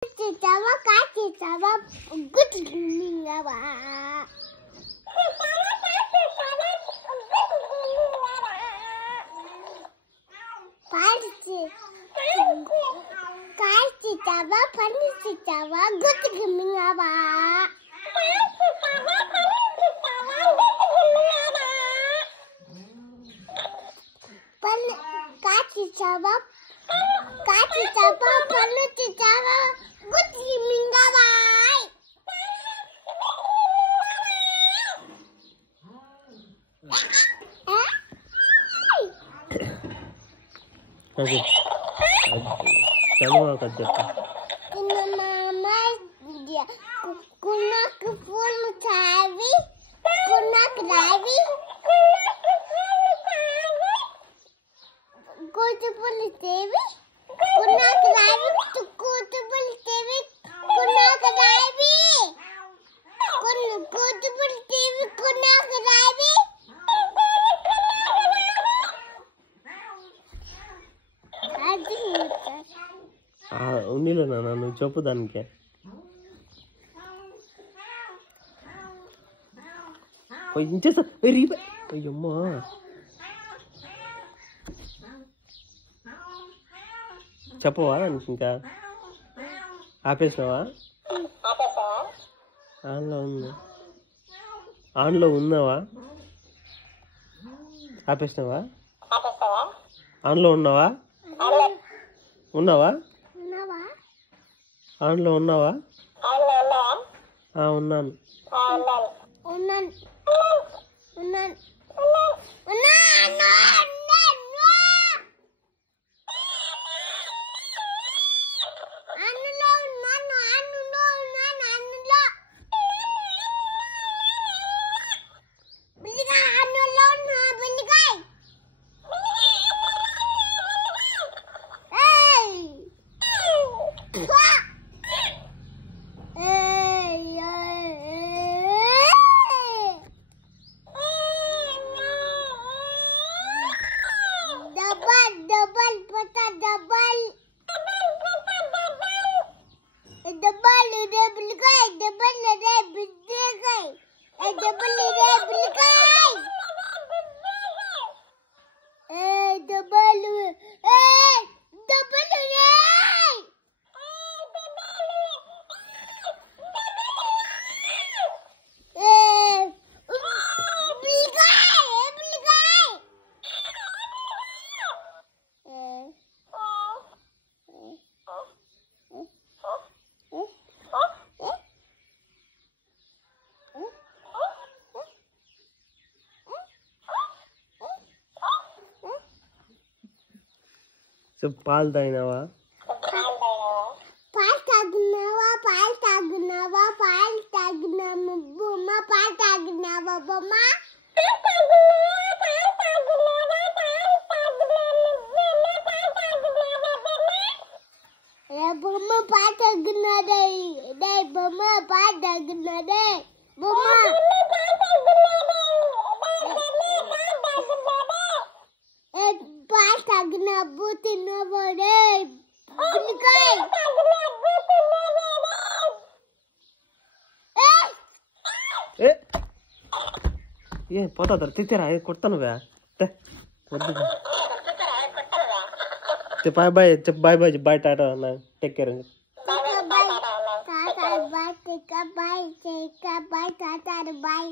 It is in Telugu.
Chichawa, chichawa, good mingawa. Chichawa, funny chichawa, good mingawa. Chichawa, funny chichawa, good mingawa. Okay. Chalo kata. Ina mama dia kunak full kavi, kunak ravi, kuchupul tevi, kunak ravi, kuchupul tevi, kunak ravi, kuchupul tevi, kunak ravi. ఉన్నిలో నాన్న నువ్వు చెప్పు దానికి అయ్యమ్మా చెప్పవా దానికి ఇంకా ఆపేసినావా ఆన్లో ఉన్నావా ఆపేసినావా ఆన్లో ఉన్నావా ఉన్నావా ఆన్లో ఉన్నావా ఉన్నాను పాలు తాగినావా బొమ్మ పాలు తాగినదే బొమ్మ పాలు తాగినదే బొమ్మ పాలు తాగిన తిన్నవాడే ఏ పోతా తెచ్చారా కొడతాను బాయ్ బాయ్ చెప్పు bye bye bye tata take care bye bye bye bye